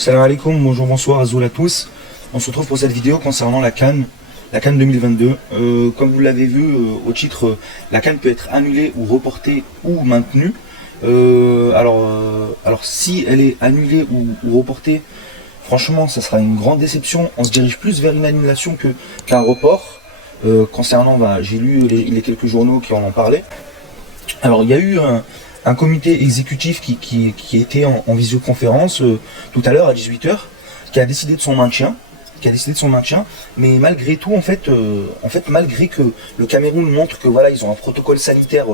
Salam alaikum, bonjour, bonsoir, azoul à tous. On se retrouve pour cette vidéo concernant la CAN 2022. Comme vous l'avez vu au titre, la CAN peut être annulée ou reportée ou maintenue. Alors si elle est annulée ou reportée, franchement ça sera une grande déception. On se dirige plus vers une annulation qu'un report. Concernant, j'ai lu les quelques journaux qui en ont parlé. Alors il y a eu un comité exécutif qui était en visioconférence tout à l'heure à 18 h, qui a décidé de son maintien. Mais malgré tout, en fait, malgré que le Cameroun montre que voilà, ils ont un protocole sanitaire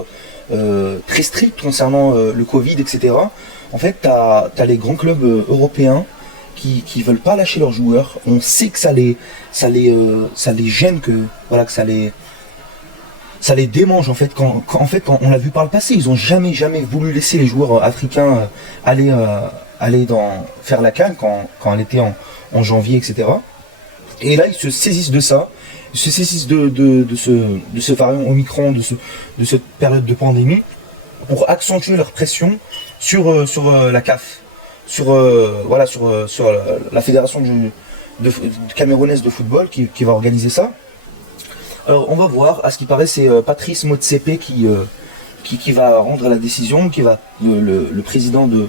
très strict concernant le Covid, etc. En fait, t'as les grands clubs européens qui veulent pas lâcher leurs joueurs. On sait que ça les gêne, que ça les démange en fait. Quand on l'a vu par le passé, ils ont jamais voulu laisser les joueurs africains aller faire la CAN quand elle était en janvier, etc. Et là, ils se saisissent de ça, ils se saisissent de ce variant Omicron, de cette période de pandémie, pour accentuer leur pression sur la CAF, sur la fédération camerounaise de football qui va organiser ça. Alors on va voir, à ce qui paraît c'est Patrice Motsepe qui va rendre la décision, le président de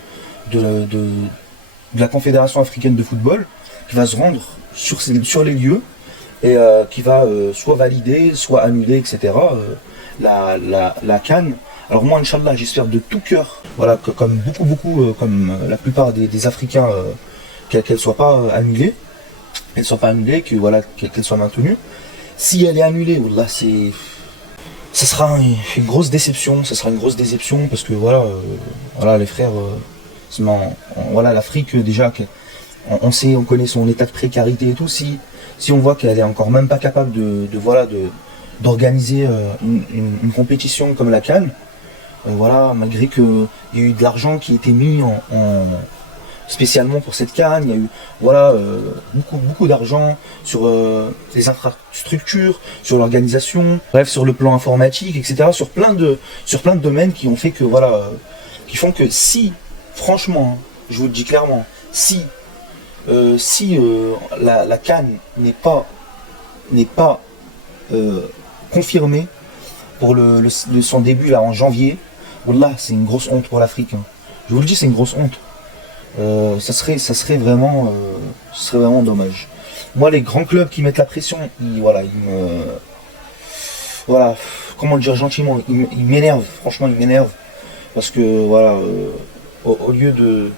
la Confédération africaine de football, qui va se rendre sur les lieux et qui va soit valider, soit annuler, etc. la CAN. Alors moi, Inch'Allah, j'espère de tout cœur, voilà, que comme beaucoup, comme la plupart des Africains, qu'elle soit pas annulée, que voilà, qu'elle soit maintenue. Si elle est annulée, voilà, ça sera une grosse déception. Parce que voilà, les frères, voilà, l'Afrique déjà, on connaît son état de précarité et tout. Si on voit qu'elle est encore même pas capable d'organiser une compétition comme la CAN, voilà, malgré qu'il y a eu de l'argent qui a été mis spécialement pour cette CAN, il y a eu beaucoup d'argent sur les infrastructures, sur l'organisation, bref, sur le plan informatique, etc., sur plein de domaines qui ont fait que qui font que si, franchement, je vous le dis clairement, si la CAN n'est pas confirmée pour son début là en janvier, wallah, c'est une grosse honte pour l'Afrique. Hein. Je vous le dis, c'est une grosse honte. Ça serait vraiment dommage. Moi, les grands clubs qui mettent la pression, comment le dire gentiment, ils m'énervent. Franchement, ils m'énervent parce que au lieu de,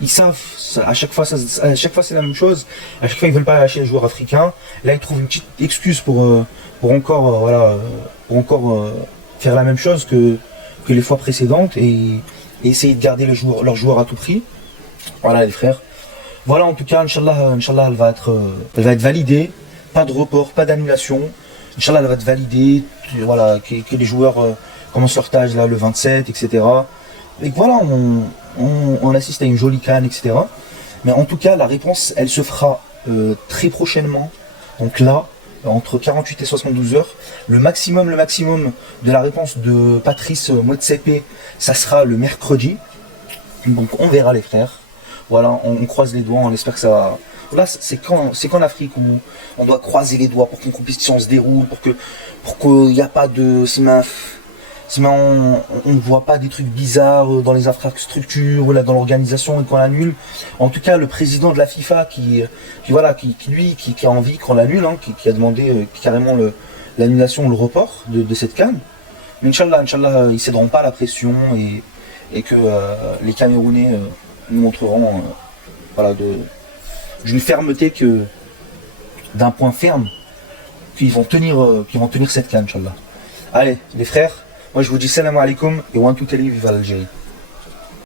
ils savent, à chaque fois c'est la même chose. À chaque fois, ils veulent pas lâcher les joueurs africains. Là, ils trouvent une petite excuse pour encore faire la même chose que les fois précédentes et essayer de garder leurs joueurs à tout prix. Voilà les frères. Voilà, en tout cas, Inch'Allah, elle va être validée. Pas de report, pas d'annulation. Inch'Allah, elle va être validée. Voilà, que les joueurs commencent leur stage là le 27, etc. Et voilà, on assiste à une jolie CAN, etc. Mais en tout cas, la réponse, elle se fera très prochainement. Donc là, entre 48 et 72 heures. Le maximum de la réponse de Patrice Motsepe, ça sera le mercredi. Donc on verra les frères. Voilà, on croise les doigts, on espère que ça va. Là, c'est qu'en Afrique où on doit croiser les doigts pour qu'une compétition se déroule, pour qu'il n'y a pas de. Si on ne voit pas des trucs bizarres dans les infrastructures ou là dans l'organisation et qu'on l'annule. En tout cas, le président de la FIFA qui a envie qu'on l'annule, hein, qui a demandé carrément l'annulation ou le report de cette CAN. Mais Inch'Allah, ils ne céderont pas à la pression et que les Camerounais nous montreront d'une fermeté, d'un point ferme, qu'ils vont tenir cette CAN, Inch'Allah. Allez, les frères, moi je vous dis salam alaikum et one to tell you, vive l'Algérie.